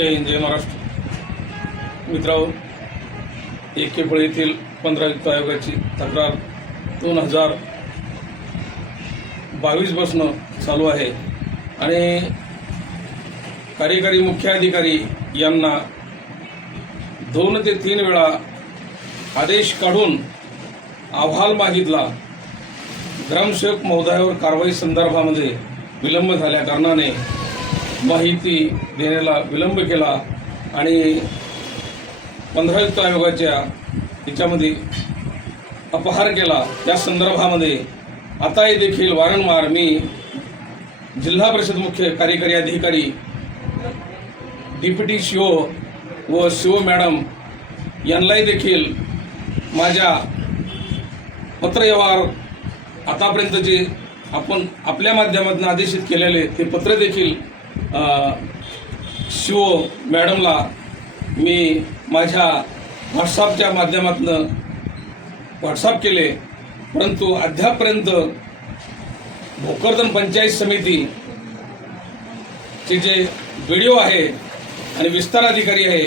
जय हिंद जय महाराष्ट्र। मित्रांनो, एकेपळे येथील 15 वित्त आयोगाची तक्रार 2022 पासून चालू आहे आणि कार्यकारी मुख्य अधिकारी यांना 2 ते 3 वेळा आदेश काढून अहवाल मागितला। ग्रामसेवक महोदयावर कारवाई संदर्भामध्ये विलंब झाल्या कारणाने माहिती देण्याला विलंब केला आणि 15 वित्त आयोगाच्या याच्यामध्ये अपहार केला। त्या संदर्भामध्ये आताही देखील वारंवार मी जिल्हा परिषद मुख्य कार्यकारी अधिकारी डिप्युटी सीओ व सीओ मॅडम यांनाही देखील माझ्या पत्रव्यवहार आतापर्यंत जे आपण आपल्या माध्यमातून आदेशित केलेले ते पत्र देखील सीओ मॅडमला मी माझ्या व्हॉट्सअपच्या माध्यमातून व्हॉट्सअप केले, परंतु अद्यापपर्यंत भोकरदन पंचायत समितीचे जे व्हिडिओ आहे आणि विस्तार अधिकारी आहे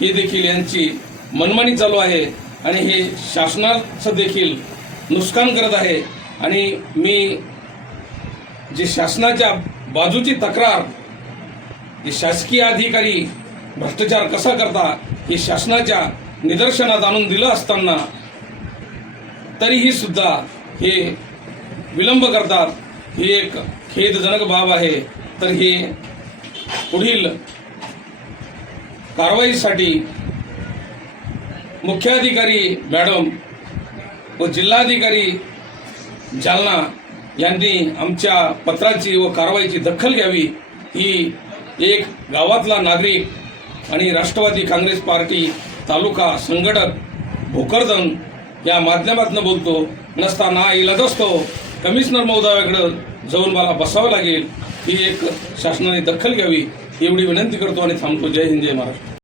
हे देखील यांची मनमानी चालू आहे आणि हे शासनाचं देखील नुकसान करत आहे। आणि मी जे शासनाच्या बाजूची तक्रार, जे शासकीय अधिकारी भ्रष्टाचार कसा करता हे शासनाच्या निदर्शनात आणून दिलं असताना तरीही सुद्धा हे विलंब करतात, ही एक खेदजनक बाब आहे। तर हे पुढील कारवाईसाठी मुख्याधिकारी मॅडम व जिल्हाधिकारी जालना यांनी आमच्या पत्राची व कारवाईची दखल घ्यावी। ही एक गावातला नागरिक आणि राष्ट्रवादी काँग्रेस पार्टी तालुका संघटक भोकरदन या माध्यमातून बोलतो नसताना इलाज असतो कमिशनर महोदयाकडे जाऊन मला बसावं लागेल। ही एक शासनाने दखल घ्यावी एवढी विनंती करतो आणि थांबतो। जय हिंद जय महाराष्ट्र।